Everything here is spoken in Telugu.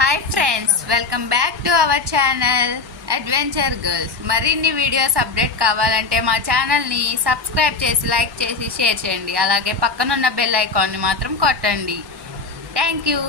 Hi friends, welcome back to our channel adventure girls. మరిన్ని వీడియోస్ అప్డేట్ కావాలంటే మా ఛానల్ని సబ్స్క్రైబ్ చేసి లైక్ చేసి షేర్ చేయండి. అలాగే పక్కనున్న బెల్ ఐకాన్ని మాత్రం కొట్టండి. Thank you.